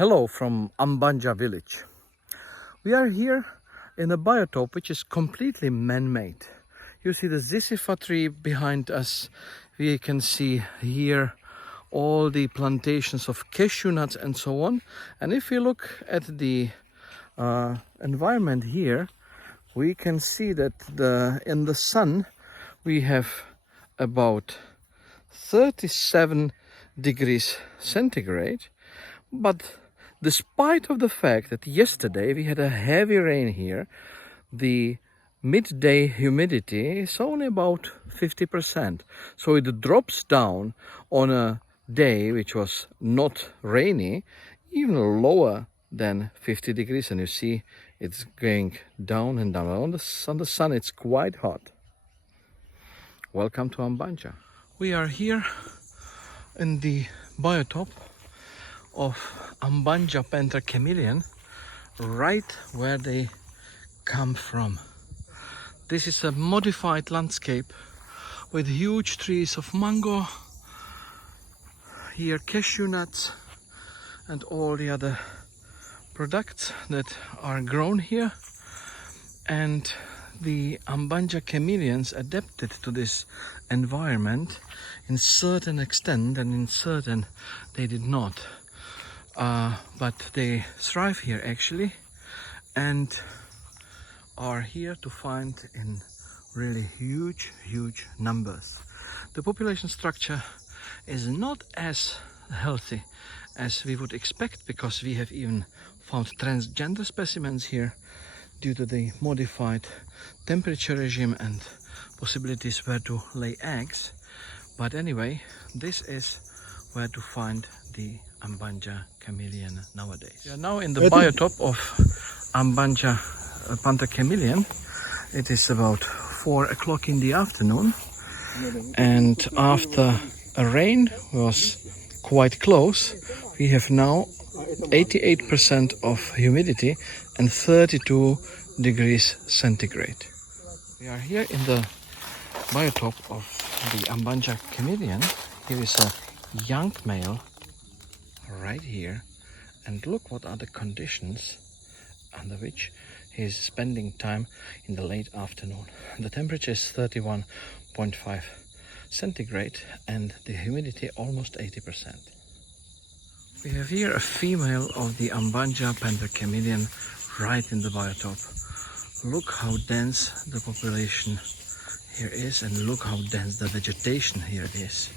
Hello from Ambanja village. We are here in a biotope which is completely man-made. You see the zizifa tree behind us. We can see here all the plantations of cashew nuts and so on. And if we look at the environment here, we can see that in the sun we have about 37 degrees centigrade. But despite of the fact that yesterday we had a heavy rain here, the midday humidity is only about 50%. So it drops down on a day which was not rainy, even lower than 50 degrees. And you see it's going down and down. On the sun it's quite hot. Welcome to Ambanja. We are here in the biotope of Ambanja Panther Chameleon, right where they come from. This is a modified landscape with huge trees of mango, here cashew nuts and all the other products that are grown here. And the Ambanja chameleons adapted to this environment in certain extent, and in certain they did not. But they thrive here actually, and are here to find in really huge numbers. The population structure is not as healthy as we would expect, because we have even found transgender specimens here due to the modified temperature regime and possibilities where to lay eggs. But anyway, this is where to find the Ambanja chameleon nowadays. We are now in the biotope of Ambanja Panther Chameleon. It is about 4 o'clock in the afternoon, and after a rain was quite close, we have now 88% of humidity and 32 degrees centigrade. We are here in the biotope of the Ambanja chameleon. Here is a young male right here, and look what are the conditions under which he is spending time in the late afternoon. The temperature is 31.5 centigrade and the humidity almost 80%. We have here a female of the Ambanja Panther Chameleon right in the biotope. Look how dense the population here is, and look how dense the vegetation here is.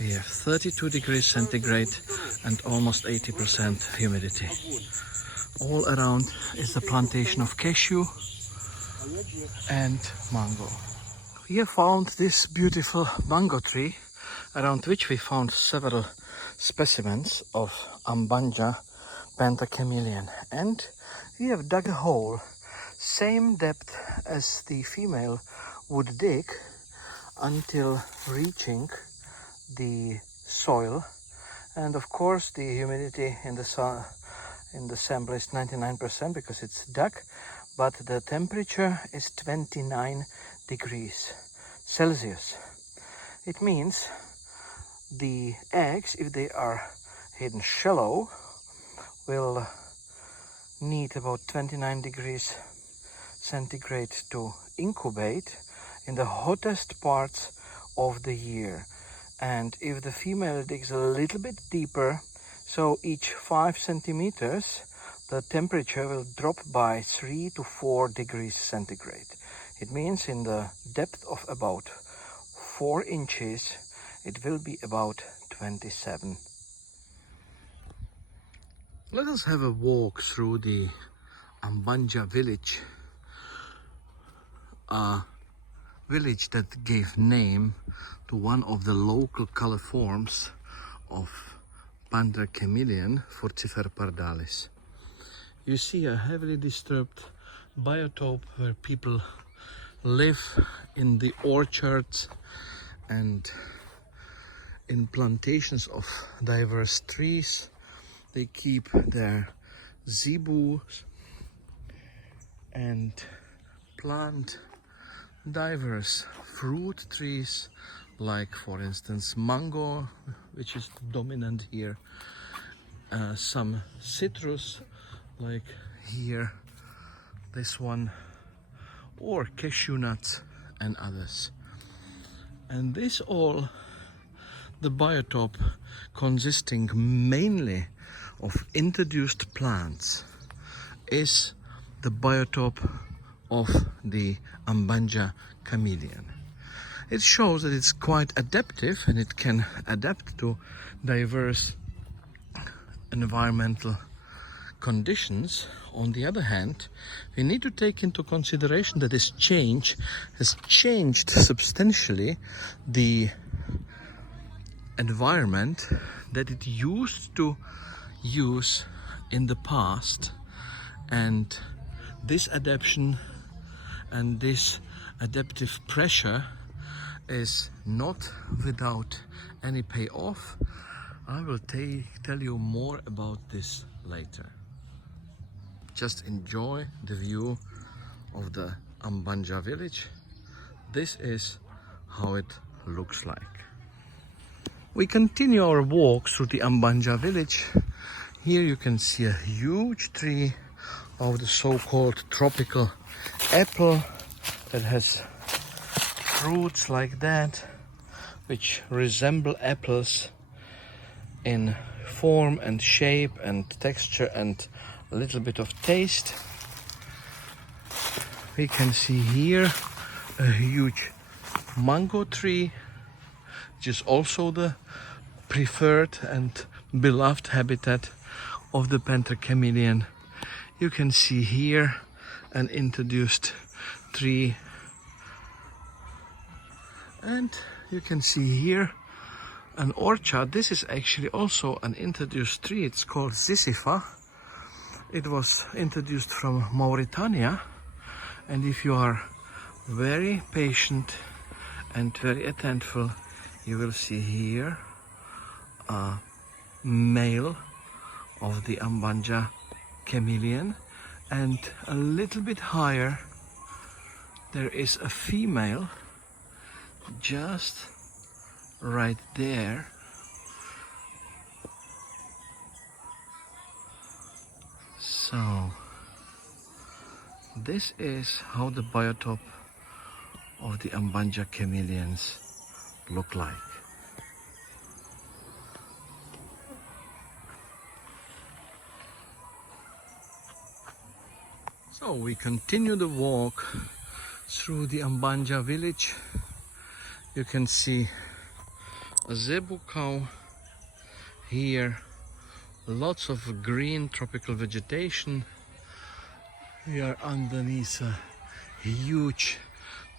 We have 32 degrees centigrade and almost 80% humidity. All around is the plantation of cashew and mango. We have found this beautiful mango tree, around which we found several specimens of Ambanja Panther Chameleon, and we have dug a hole same depth as the female would dig until reaching the soil. And of course the humidity in the sample is 99% because it's dug, but the temperature is 29 degrees Celsius. It means the eggs, if they are hidden shallow, will need about 29 degrees centigrade to incubate in the hottest parts of the year. And if the female digs a little bit deeper, so each 5 centimeters, the temperature will drop by 3 to 4 degrees centigrade. It means in the depth of about 4 inches, it will be about 27. Let us have a walk through the Ambanja village, a village that gave name to one of the local color forms of Panther chameleon, Forcifer pardalis. You see a heavily disturbed biotope where people live in the orchards and in plantations of diverse trees. They keep their zebus and plant diverse fruit trees, like for instance mango, which is dominant here, some citrus, like here, this one, or cashew nuts and others. And this all, the biotope consisting mainly of introduced plants, is the biotope of the Ambanja chameleon. It shows that it's quite adaptive and it can adapt to diverse environmental conditions. On the other hand, we need to take into consideration that this change has changed substantially the environment that it used to use in the past, and this adaptation and this adaptive pressure is not without any payoff. I will tell you more about this later. Just enjoy the view of the Ambanja village. This is how it looks like. We continue our walk through the Ambanja village. Here you can see a huge tree of the so-called tropical apple that has fruits like that, which resemble apples in form and shape and texture and a little bit of taste. We can see here a huge mango tree, which is also the preferred and beloved habitat of the panther chameleon. You can see here an introduced tree, and you can see here an orchard. This is actually also an introduced tree. It's called Zizifa. It was introduced from Mauritania, and if you are very patient and very attentive, you will see here a male of the Ambanja chameleon, and a little bit higher there is a female just right there. So this is how the biotope of the Ambanja chameleons look like. So we continue the walk through the Ambanja village. You can see a zebu cow here, lots of green tropical vegetation. We are underneath a huge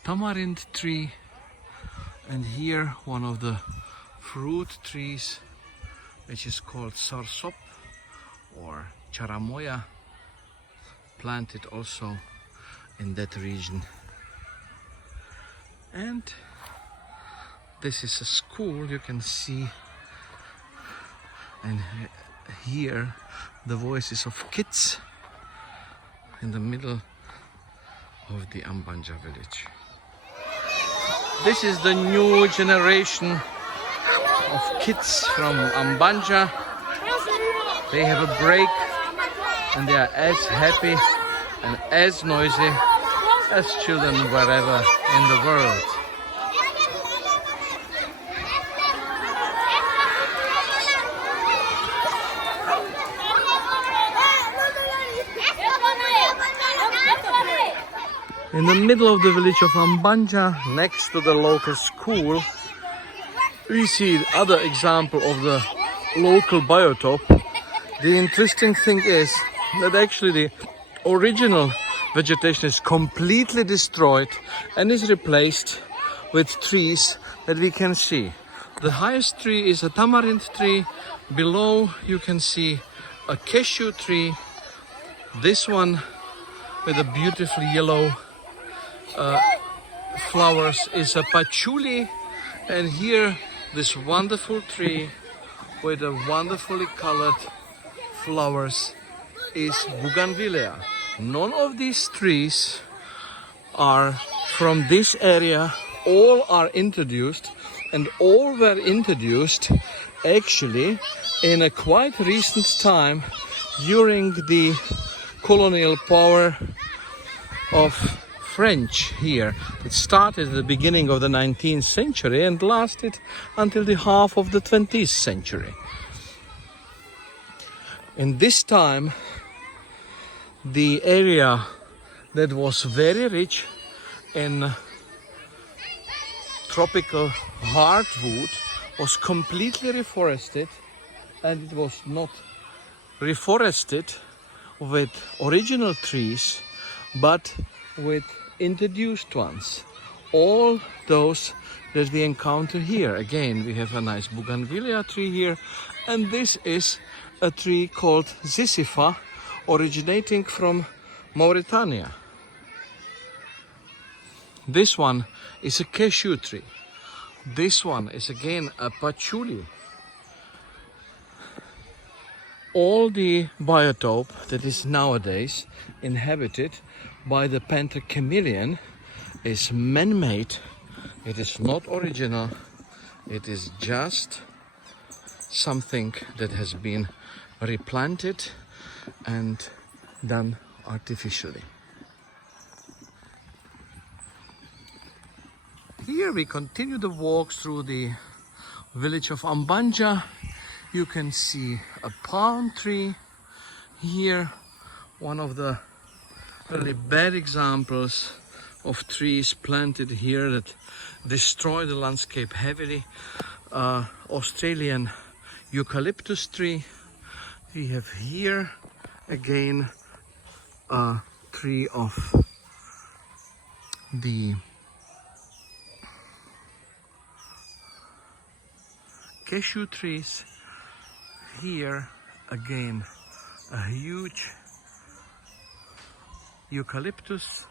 tamarind tree, and here one of the fruit trees, which is called sarsop or charamoya, planted also in that region. And this is a school, you can see, and hear the voices of kids in the middle of the Ambanja village. This is the new generation of kids from Ambanja. They have a break and they are as happy and as noisy as children wherever in the world. In the middle of the village of Ambanja, next to the local school, we see other example of the local biotope. The interesting thing is that actually the original vegetation is completely destroyed and is replaced with trees that we can see. The highest tree is a tamarind tree. Below you can see a cashew tree. This one with a beautiful yellow flowers is a patchouli, and here this wonderful tree with a wonderfully colored flowers is bougainvillea. None of these trees are from this area. All are introduced, and all were introduced actually in a quite recent time during the colonial power of French here. It started at the beginning of the 19th century and lasted until the half of the 20th century. In this time, the area that was very rich in tropical hardwood was completely reforested, and it was not reforested with original trees but with introduced ones. All those that we encounter here. Again, we have a nice bougainvillea tree here, and this is a tree called Zizifa, originating from Mauritania. This one is a cashew tree. This one is again a patchouli. All the biotope that is nowadays inhabited by the panther chameleon is man-made. It is not original. It is just something that has been replanted and done artificially. Here we continue the walk through the village of Ambanja. You can see a palm tree here, one of the really bad examples of trees planted here that destroy the landscape heavily. Australian eucalyptus tree. We have here again a tree of the cashew trees. Here again a huge eucalyptus,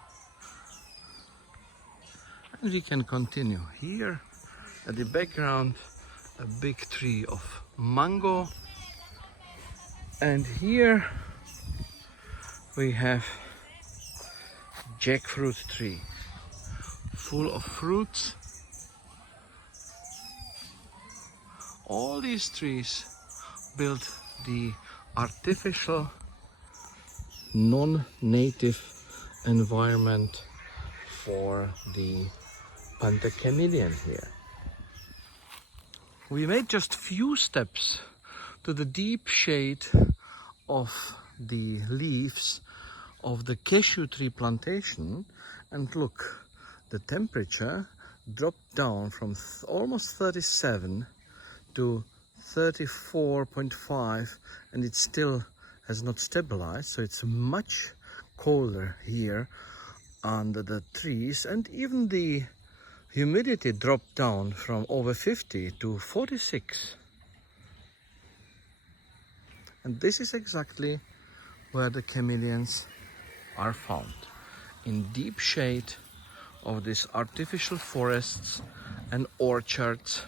and we can continue. Here at the background a big tree of mango, and here we have jackfruit tree full of fruits. All these trees built the artificial non-native environment for the panther chameleon here. We made just few steps to the deep shade of the leaves of the cashew tree plantation, and look, the temperature dropped down from almost 37 to 34.5, and it still has not stabilized, so it's much colder here under the trees, and even the humidity dropped down from over 50 to 46. And this is exactly where the chameleons are found, in deep shade of these artificial forests and orchards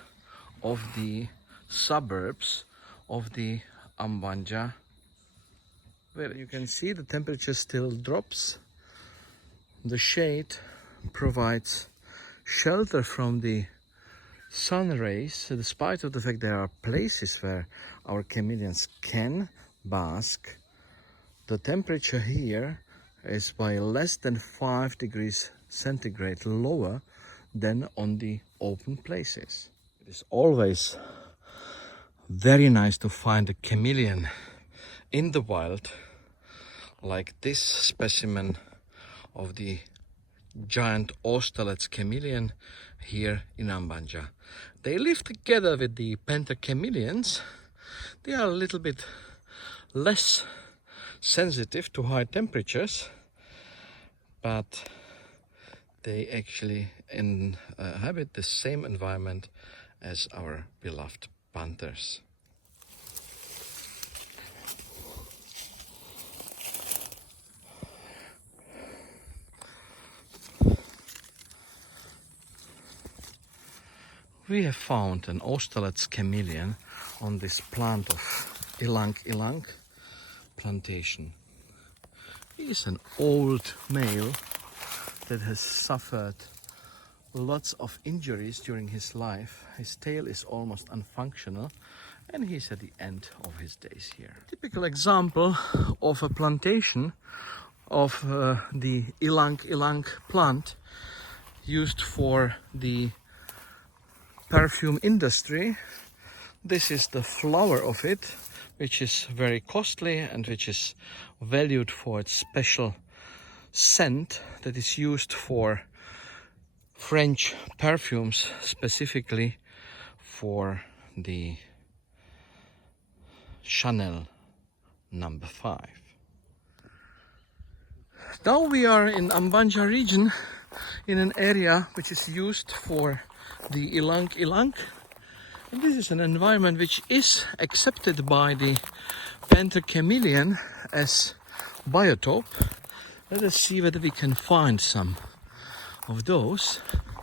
of the suburbs of the Ambanja, where you can see the temperature still drops. The shade provides shelter from the sun rays, despite of the fact there are places where our chameleons can bask. The temperature here is by less than 5 degrees centigrade lower than on the open places. It is always very nice to find a chameleon in the wild, like this specimen of the giant Austerlitz chameleon here in Ambanja. They live together with the panther chameleons. They are a little bit less sensitive to high temperatures, but they actually inhabit the same environment as our beloved panthers. We have found an Austerlitz chameleon on this plant of ilang plantation. He is an old male that has suffered lots of injuries during his life. His tail is almost unfunctional, and he's at the end of his days here. Typical example of a plantation of the ilang-ilang plant used for the perfume industry. This is the flower of it, which is very costly and which is valued for its special scent that is used for French perfumes, specifically for the Chanel No. 5. Now we are in Ambanja region, in an area which is used for the ilang-ilang. And this is an environment which is accepted by the Panther Chameleon as biotope. Let us see whether we can find some of those.